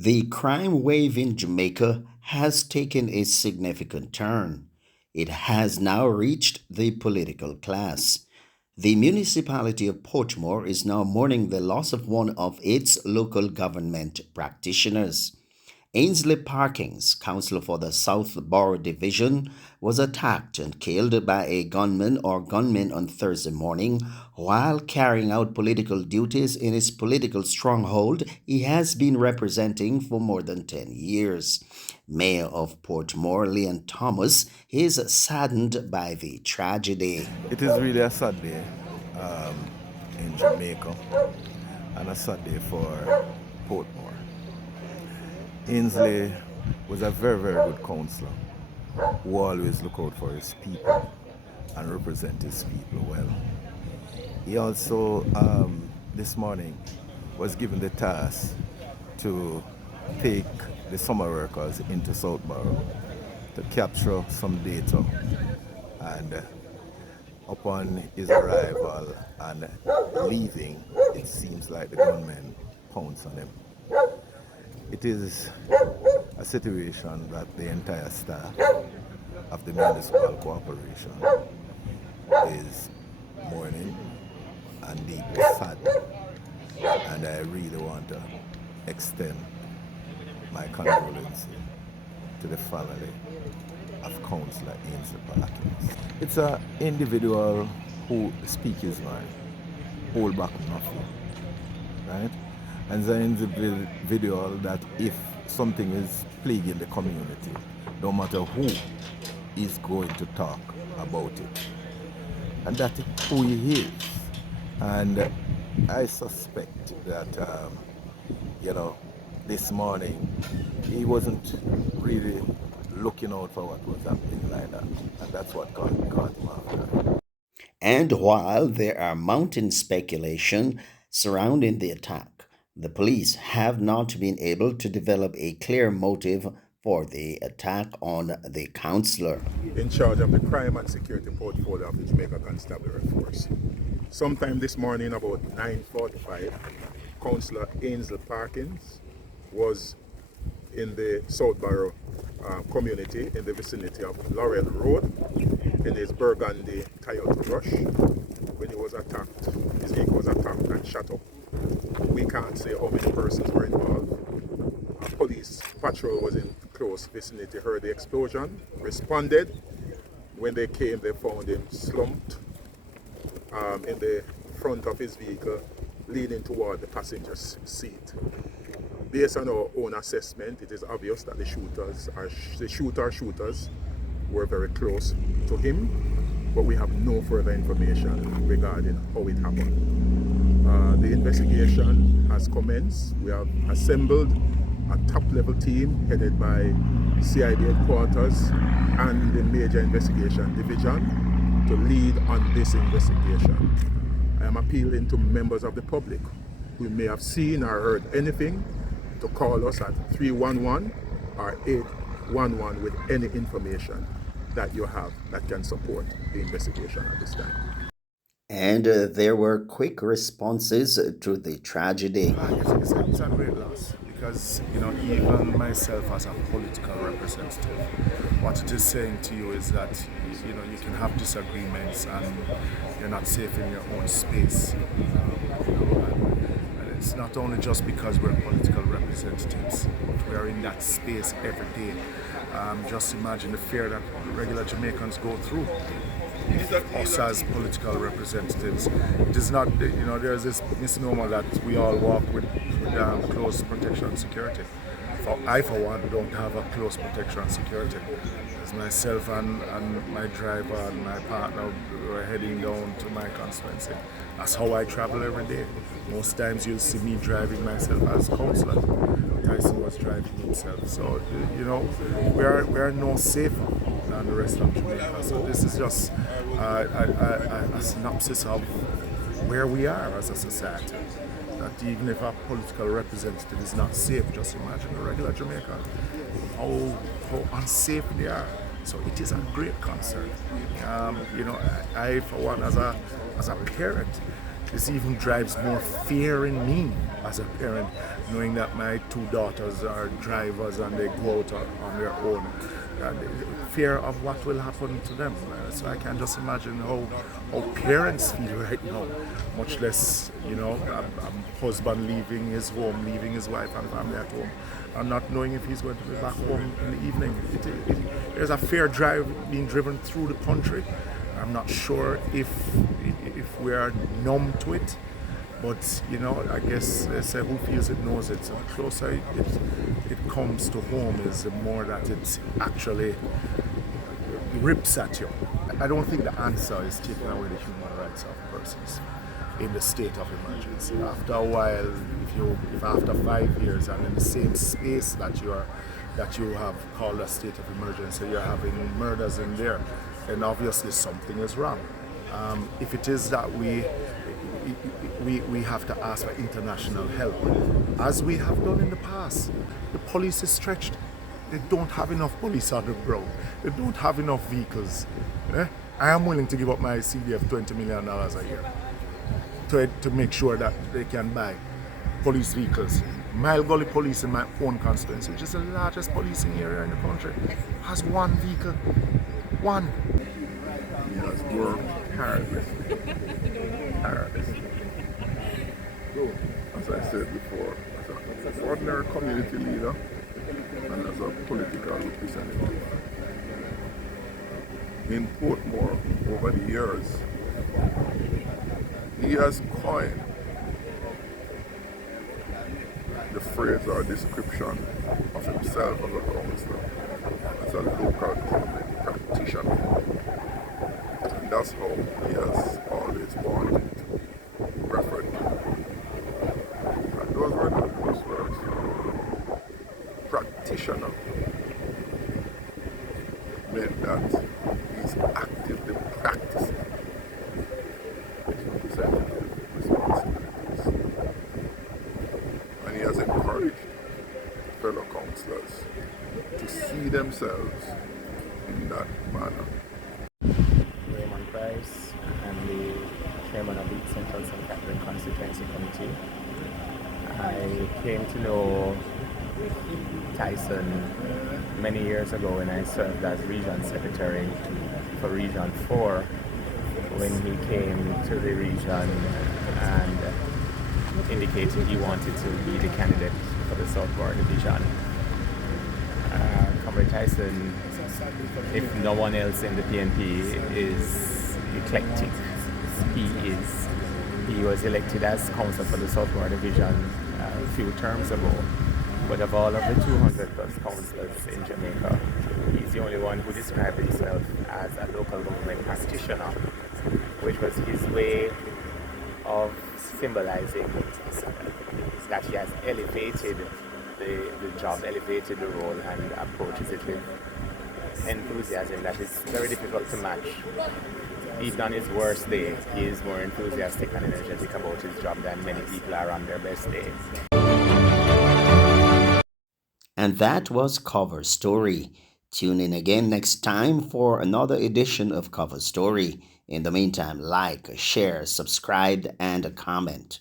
The crime wave in Jamaica has taken a significant turn. It has now reached the political class. The Municipality of Portmore is now mourning the loss of one of its local government practitioners. Ainsley Parkins, councillor for the Southboro division, was attacked and killed by a gunman or gunmen on Thursday morning while carrying out political duties in his political stronghold he has been representing for more than 10 years. Mayor of Portmore, Leon Thomas, is saddened by the tragedy. It is really a sad day in Jamaica and a sad day for Portmore. Ainsley was a very, very good councillor who always look out for his people and represent his people well. He also, this morning, was given the task to take the summer workers into Southboro to capture some data, and upon his arrival and leaving, it seems like the gunmen pounced on him. It is a situation that the entire staff of the municipal corporation is mourning and deeply sad, and I really want to extend my condolences to the family of Councillor Ainsley Parkins. It's an individual who speaks his mind, hold back nothing, right? And the individual that if something is plaguing the community, no matter who is going to talk about it. And that is who he is. And I suspect that, this morning, he wasn't really looking out for what was happening like that. And that's what caught him after. And while there are mounting speculation surrounding the attack, the police have not been able to develop a clear motive for the attack on the councillor. In charge of the crime and security portfolio of the Jamaica Constabulary Force. Sometime this morning, about 9:45, Councillor Ainsley Parkins was in the Southboro community in the vicinity of Laurel Road in his burgundy Toyota Rush when he was attacked. His vehicle was attacked and shot up. We can't say how many persons were involved. A police patrol was in close vicinity, heard the explosion, responded. When they came, they found him slumped in the front of his vehicle, leaning toward the passenger seat. Based on our own assessment, it is obvious that the shooters were very close to him, but we have no further information regarding how it happened. The investigation has commenced. We have assembled a top-level team headed by CID headquarters and the Major Investigation Division to lead on this investigation. I am appealing to members of the public who may have seen or heard anything to call us at 311 or 811 with any information that you have that can support the investigation at this time. And there were quick responses to the tragedy. It's a great loss because, even myself as a political representative, what it is saying to you is that, you can have disagreements and you're not safe in your own space. And it's not only just because we're political representatives, but we are in that space every day. Just imagine the fear that regular Jamaicans go through. Us as political representatives, it is not, there's this misnomer that we all walk with close protection and security. I, for one, don't have a close protection and security. As myself and my driver and my partner were heading down to my constituency. That's how I travel every day. Most times you'll see me driving myself as councillor. Tyson was driving himself. So, we are no safer than the rest of Jamaica. So this is just a synopsis of where we are as a society. That even if a political representative is not safe, just imagine a regular Jamaican, how unsafe they are. So it is a great concern. I for one, as a parent, This even drives more fear in me as a parent, knowing that my two daughters are drivers and they go out on their own. Fear of what will happen to them. So I can just imagine how parents feel right now, much less, a husband leaving his home, leaving his wife and family at home, and not knowing if he's going to be back home in the evening. There's a fear drive being driven through the country. I'm not sure if we are numb to it, but I guess they say who feels it knows it. So the closer it comes to home is the more that it actually rips at you. I don't think the answer is taking away the human rights of persons in the state of emergency. After a while, if after 5 years and in the same space that you have called a state of emergency, you're having murders in there, then obviously something is wrong. If it is that we have to ask for international help, as we have done in the past. The police is stretched. They don't have enough police on the ground. They don't have enough vehicles. I am willing to give up my CDF $20 million a year to make sure that they can buy police vehicles. Mile Gully Police in my own constituency, which is the largest policing area in the country, has one vehicle. One. He has worked tirelessly. So, as I said before, as an ordinary community leader and as a political representative, in Portmore over the years, he has coined the phrase or description of himself as a councillor, as a local community practitioner. And that's how he has always wanted to be referred to. And those were those words. Practitioner meant that he's actively practicing his representative responsibilities. And he has encouraged fellow councillors to see themselves in that manner. Raymond Pryce. I'm the chairman of the Central St. Catherine Constituency Committee. I came to know Tyson many years ago when I served as Region Secretary for Region 4, when he came to the region and indicated he wanted to be the candidate for the Southboro division. Comrade Tyson, if no one else in the PNP, is eclectic. He was elected as councillor for the Southboro division a few terms ago. But of all of the 200 plus councillors in Jamaica, he's the only one who described himself as a local government practitioner, which was his way of symbolizing that he has elevated the job, elevated the role, and approaches it with enthusiasm that is very difficult to match. Even on his worst day, he is more enthusiastic and energetic about his job than many people are on their best day. And that was Cover Story. Tune in again next time for another edition of Cover Story. In the meantime, like, share, subscribe, and comment.